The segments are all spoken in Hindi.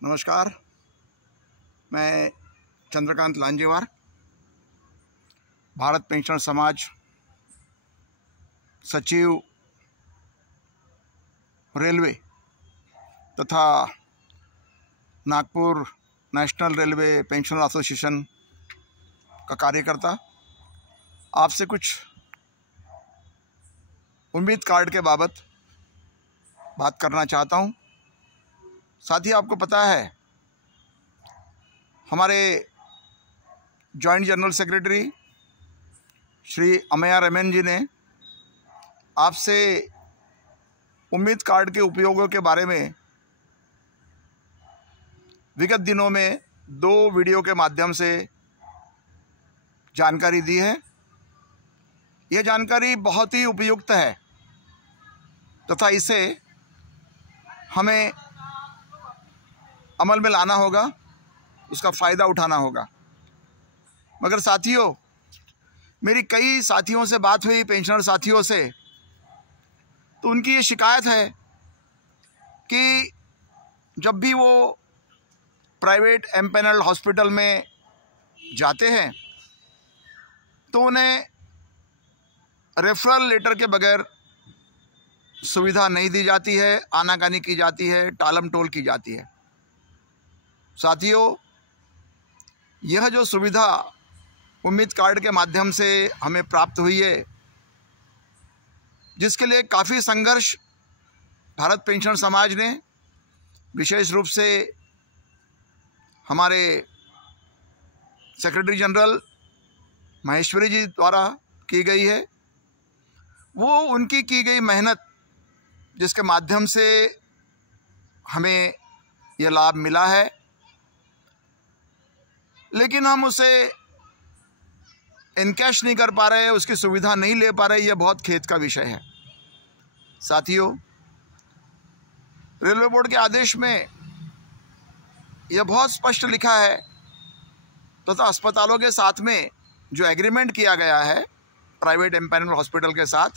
नमस्कार, मैं चंद्रकांत लांजेवार, भारत पेंशनर समाज सचिव रेलवे तथा Nagpur national railway pensioner association का कार्यकर्ता आपसे कुछ उम्मीद कार्ड के बाबत बात करना चाहता हूं। साथ ही आपको पता है, हमारे joint general secretary Shri Ameya Ramen ji ने आपसे उम्मीद कार्ड के उपयोगों के बारे में विगत दिनों में 2 वीडियो के माध्यम से जानकारी दी है। यह जानकारी बहुत ही उपयुक्त है तथा इसे हमें अमल में लाना होगा, उसका फ़ायदा उठाना होगा। मगर साथियों, मेरी कई साथियों से बात हुई, पेंशनर साथियों से, तो उनकी ये शिकायत है कि जब भी वो प्राइवेट एम्पैनल्ड हॉस्पिटल में जाते हैं तो उन्हें रेफरल लेटर के बगैर सुविधा नहीं दी जाती है, आनाकानी की जाती है, टालम टोल की जाती है। साथियों, यह जो सुविधा उम्मीद कार्ड के माध्यम से हमें प्राप्त हुई है, जिसके लिए काफ़ी संघर्ष भारत पेंशनर समाज ने, विशेष रूप से हमारे सेक्रेटरी जनरल महेश्वरी जी द्वारा की गई है, वो उनकी की गई मेहनत जिसके माध्यम से हमें यह लाभ मिला है, लेकिन हम उसे इनकैश नहीं कर पा रहे, उसकी सुविधा नहीं ले पा रहे। यह बहुत खेद का विषय है। साथियों, रेलवे बोर्ड के आदेश में यह बहुत स्पष्ट लिखा है तथा अस्पतालों के साथ में जो एग्रीमेंट किया गया है प्राइवेट एम्पैनल्ड हॉस्पिटल के साथ,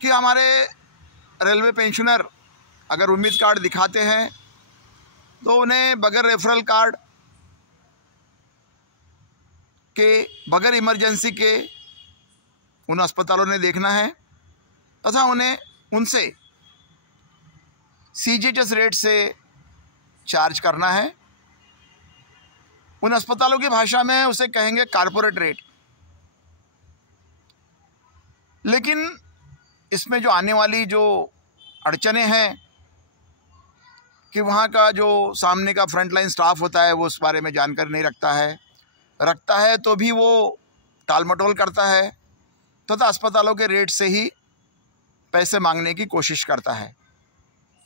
कि हमारे रेलवे पेंशनर अगर उम्मीद कार्ड दिखाते हैं तो उन्हें बगैर रेफरल कार्ड के, बगैर इमरजेंसी के उन अस्पतालों ने देखना है तथा उन्हें उनसे CGHS रेट से चार्ज करना है। उन अस्पतालों की भाषा में उसे कहेंगे कॉर्पोरेट रेट। लेकिन इसमें जो आने वाली जो अड़चनें हैं कि वहाँ का जो सामने का फ्रंटलाइन स्टाफ होता है वो उस बारे में जानकारी नहीं रखता है तो भी वो टालमटोल करता है तथा अस्पतालों के रेट से ही पैसे मांगने की कोशिश करता है।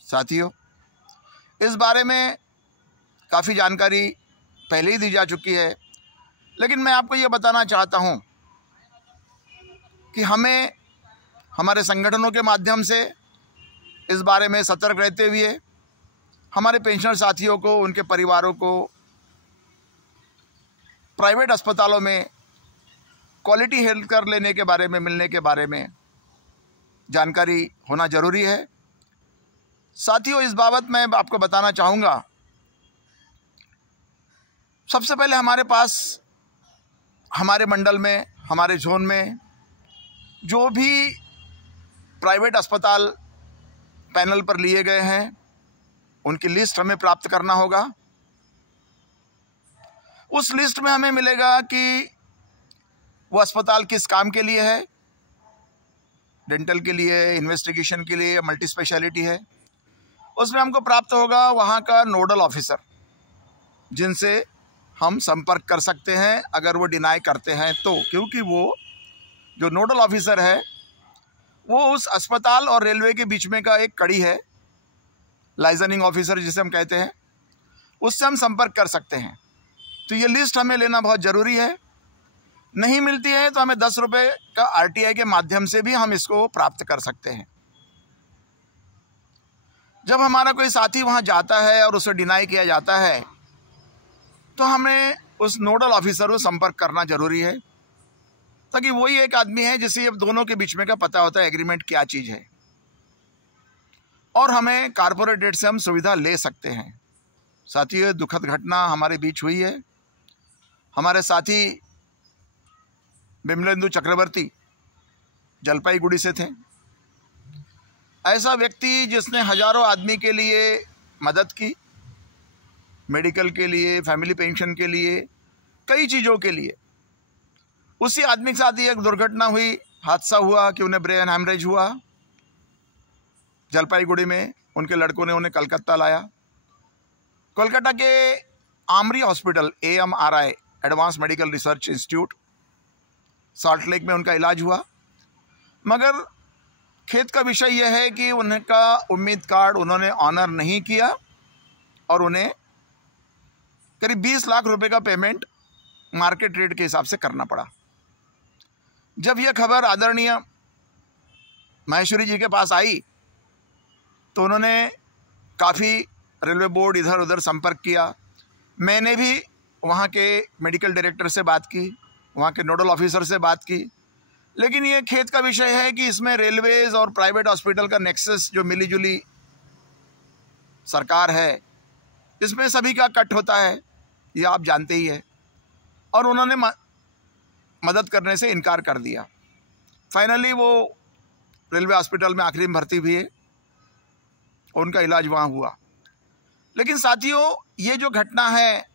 साथियों, इस बारे में काफ़ी जानकारी पहले ही दी जा चुकी है, लेकिन मैं आपको ये बताना चाहता हूँ कि हमें हमारे संगठनों के माध्यम से इस बारे में सतर्क रहते हुए हमारे पेंशनर साथियों को, उनके परिवारों को प्राइवेट अस्पतालों में क्वालिटी हेल्थ केयर लेने के बारे में, मिलने के बारे में जानकारी होना ज़रूरी है। साथियों, इस बाबत मैं आपको बताना चाहूँगा, सबसे पहले हमारे पास, हमारे मंडल में, हमारे जोन में जो भी प्राइवेट अस्पताल पैनल पर लिए गए हैं उनकी लिस्ट हमें प्राप्त करना होगा। उस लिस्ट में हमें मिलेगा कि वो अस्पताल किस काम के लिए है, डेंटल के लिए, इन्वेस्टिगेशन के लिए, मल्टी स्पेशलिटी है। उसमें हमको प्राप्त होगा वहाँ का नोडल ऑफिसर, जिनसे हम संपर्क कर सकते हैं अगर वो डिनाई करते हैं तो, क्योंकि वो जो नोडल ऑफिसर है वो उस अस्पताल और रेलवे के बीच में का एक कड़ी है, लाइजनिंग ऑफिसर जिसे हम कहते हैं, उससे हम संपर्क कर सकते हैं। तो ये लिस्ट हमें लेना बहुत ज़रूरी है। नहीं मिलती है तो हमें 10 रुपये का RTI के माध्यम से भी हम इसको प्राप्त कर सकते हैं। जब हमारा कोई साथी वहाँ जाता है और उसे डिनाई किया जाता है तो हमें उस नोडल ऑफिसर को संपर्क करना ज़रूरी है, ताकि वही एक आदमी है जिसे दोनों के बीच में का पता होता है एग्रीमेंट क्या चीज़ है, और हमें कॉर्पोरेट रेट से हम सुविधा ले सकते हैं। साथियों, ये दुखद घटना हमारे बीच हुई है। हमारे साथी बिमलेंदु चक्रवर्ती जलपाईगुड़ी से थे। ऐसा व्यक्ति जिसने हजारों आदमी के लिए मदद की, मेडिकल के लिए, फैमिली पेंशन के लिए, कई चीज़ों के लिए। उसी आदमी के साथ ही एक दुर्घटना हुई, हादसा हुआ कि उन्हें ब्रेन हैमरेज हुआ जलपाईगुड़ी में। उनके लड़कों ने उन्हें कलकत्ता लाया। कोलकाता के Amri hospital, AMRI, advance medical research institute, salt lake में उनका इलाज हुआ। मगर खेद का विषय यह है कि उनका उम्मीद कार्ड उन्होंने ऑनर नहीं किया और उन्हें करीब 20 लाख रुपए का पेमेंट मार्केट रेट के हिसाब से करना पड़ा। जब यह खबर आदरणीय माहेश्वरी जी के पास आई तो उन्होंने काफ़ी रेलवे बोर्ड इधर उधर संपर्क किया। मैंने भी वहाँ के मेडिकल डायरेक्टर से बात की, वहाँ के नोडल ऑफिसर से बात की। लेकिन ये खेद का विषय है कि इसमें रेलवेज और प्राइवेट हॉस्पिटल का नेक्सस जो मिलीजुली सरकार है, इसमें सभी का कट होता है, ये आप जानते ही है। और उन्होंने मदद करने से इनकार कर दिया। फाइनली वो रेलवे हॉस्पिटल में आखिरी में भर्ती हुए, उनका इलाज वहाँ हुआ। लेकिन साथियों, ये जो घटना है,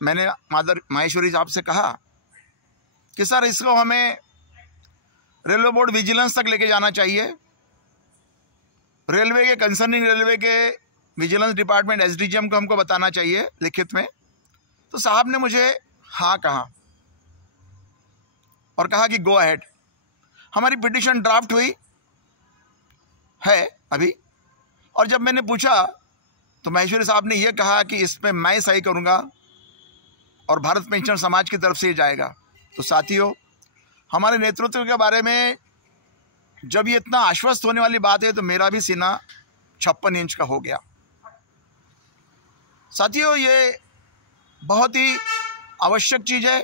मैंने माहेश्वरी साहब से कहा कि सर इसको हमें रेलवे बोर्ड विजिलेंस तक लेके जाना चाहिए। रेलवे के कंसर्निंग रेलवे के विजिलेंस डिपार्टमेंट SDGM को हमको बताना चाहिए लिखित में। तो साहब ने मुझे हाँ कहा और कहा कि गो अहेड। हमारी पिटीशन ड्राफ्ट हुई है अभी, और जब मैंने पूछा तो महेश्वरी साहब ने यह कहा कि इसमें मैं सही करूंगा और भारत पेंशन समाज की तरफ से ये जाएगा। तो साथियों, हमारे नेतृत्व के बारे में जब ये इतना आश्वस्त होने वाली बात है तो मेरा भी सीना 56 इंच का हो गया। साथियों, ये बहुत ही आवश्यक चीज़ है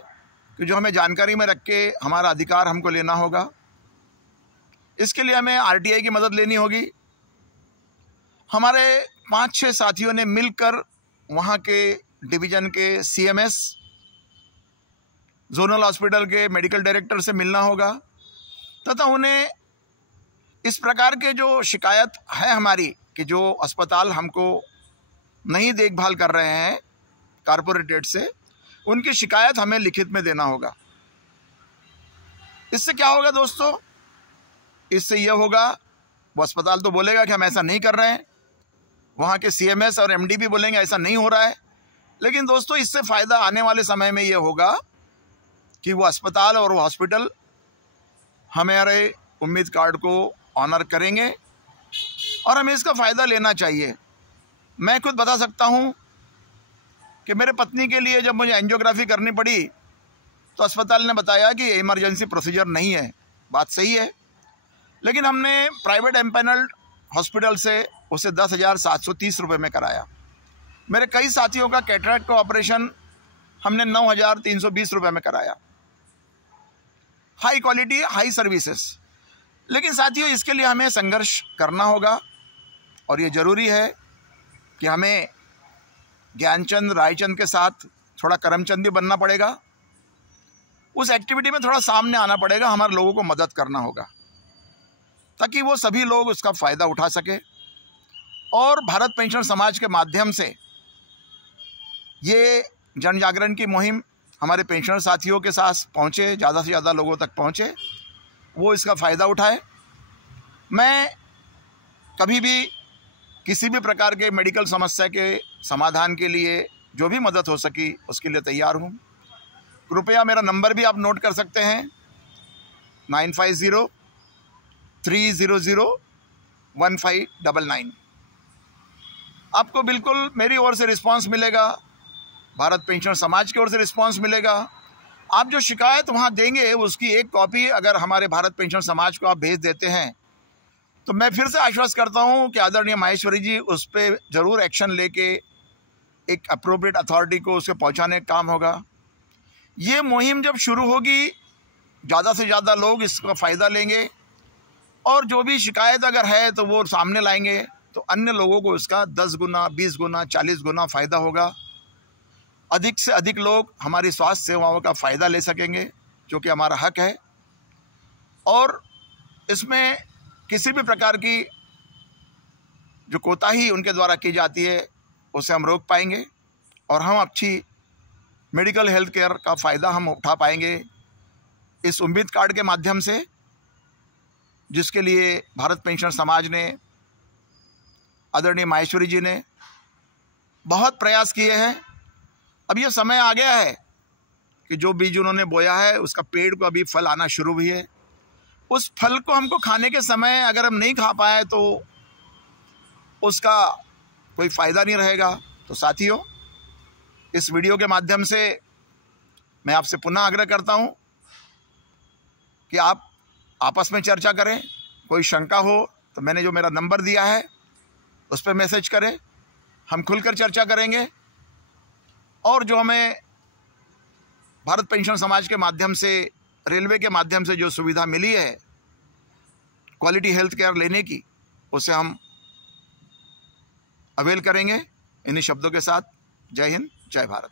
कि जो हमें जानकारी में रख के हमारा अधिकार हमको लेना होगा। इसके लिए हमें RTI की मदद लेनी होगी। हमारे 5-6 साथियों ने मिलकर वहाँ के डिवीज़न के CMS, जोनल हॉस्पिटल के मेडिकल डायरेक्टर से मिलना होगा तथा उन्हें इस प्रकार के जो शिकायत है हमारी कि जो अस्पताल हमको नहीं देखभाल कर रहे हैं कॉर्पोरेट रेट से, उनकी शिकायत हमें लिखित में देना होगा। इससे क्या होगा दोस्तों? इससे यह होगा, वो अस्पताल तो बोलेगा कि हम ऐसा नहीं कर रहे हैं, वहाँ के CMS और MD भी बोलेंगे ऐसा नहीं हो रहा है। लेकिन दोस्तों, इससे फ़ायदा आने वाले समय में ये होगा कि वो अस्पताल और वो हॉस्पिटल हमारे उम्मीद कार्ड को ऑनर करेंगे और हमें इसका फ़ायदा लेना चाहिए। मैं खुद बता सकता हूँ कि मेरे पत्नी के लिए जब मुझे एंजियोग्राफी करनी पड़ी तो अस्पताल ने बताया कि इमरजेंसी प्रोसीजर नहीं है। बात सही है, लेकिन हमने प्राइवेट एम्पैनल्ड हॉस्पिटल से उसे 10,730 रुपये में कराया। मेरे कई साथियों का कैटरैक्ट का ऑपरेशन हमने 9,320 रुपये में कराया। High quality, high services. लेकिन साथियों, इसके लिए हमें संघर्ष करना होगा और ये ज़रूरी है कि हमें ज्ञानचंद रायचंद के साथ थोड़ा करमचंद भी बनना पड़ेगा। उस एक्टिविटी में थोड़ा सामने आना पड़ेगा, हमारे लोगों को मदद करना होगा ताकि वो सभी लोग उसका फ़ायदा उठा सके और भारत पेंशन समाज के माध्यम से ये जन जागरण की मुहिम हमारे पेंशनर साथियों के साथ पहुँचे, ज़्यादा से ज़्यादा लोगों तक पहुँचे, वो इसका फ़ायदा उठाए। मैं कभी भी किसी भी प्रकार के मेडिकल समस्या के समाधान के लिए जो भी मदद हो सकी उसके लिए तैयार हूँ। कृपया मेरा नंबर भी आप नोट कर सकते हैं, 9503001599। आपको बिल्कुल मेरी ओर से रिस्पांस मिलेगा, भारत पेंशन समाज की ओर से रिस्पांस मिलेगा। आप जो शिकायत वहाँ देंगे उसकी एक कॉपी अगर हमारे भारत पेंशन समाज को आप भेज देते हैं तो मैं फिर से आश्वस्त करता हूँ कि आदरणीय माहेश्वरी जी उस पर ज़रूर एक्शन लेके एक अप्रोप्रिएट अथॉरिटी को उसके पहुँचाने का काम होगा। ये मुहिम जब शुरू होगी, ज़्यादा से ज़्यादा लोग इसका फ़ायदा लेंगे और जो भी शिकायत अगर है तो वो सामने लाएंगे तो अन्य लोगों को उसका 10 गुना, 20 गुना, 40 गुना फ़ायदा होगा। अधिक से अधिक लोग हमारी स्वास्थ्य सेवाओं का फ़ायदा ले सकेंगे, जो कि हमारा हक है। और इसमें किसी भी प्रकार की जो कोताही उनके द्वारा की जाती है उसे हम रोक पाएंगे और हम अच्छी मेडिकल हेल्थ केयर का फ़ायदा हम उठा पाएंगे इस उम्मीद कार्ड के माध्यम से, जिसके लिए भारत पेंशन समाज ने, आदरणीय माहेश्वरी जी ने बहुत प्रयास किए हैं। अब ये समय आ गया है कि जो बीज उन्होंने बोया है उसका पेड़ को अभी फल आना शुरू हुई है। उस फल को हमको खाने के समय अगर हम नहीं खा पाए तो उसका कोई फ़ायदा नहीं रहेगा। तो साथियों, इस वीडियो के माध्यम से मैं आपसे पुनः आग्रह करता हूं कि आप आपस में चर्चा करें। कोई शंका हो तो मैंने जो मेरा नंबर दिया है उस पर मैसेज करें, हम खुलकर चर्चा करेंगे। और जो हमें भारत पेंशन समाज के माध्यम से, रेलवे के माध्यम से जो सुविधा मिली है क्वालिटी हेल्थ केयर लेने की, उसे हम अवेल करेंगे। इन्हीं शब्दों के साथ जय हिंद, जय भारत।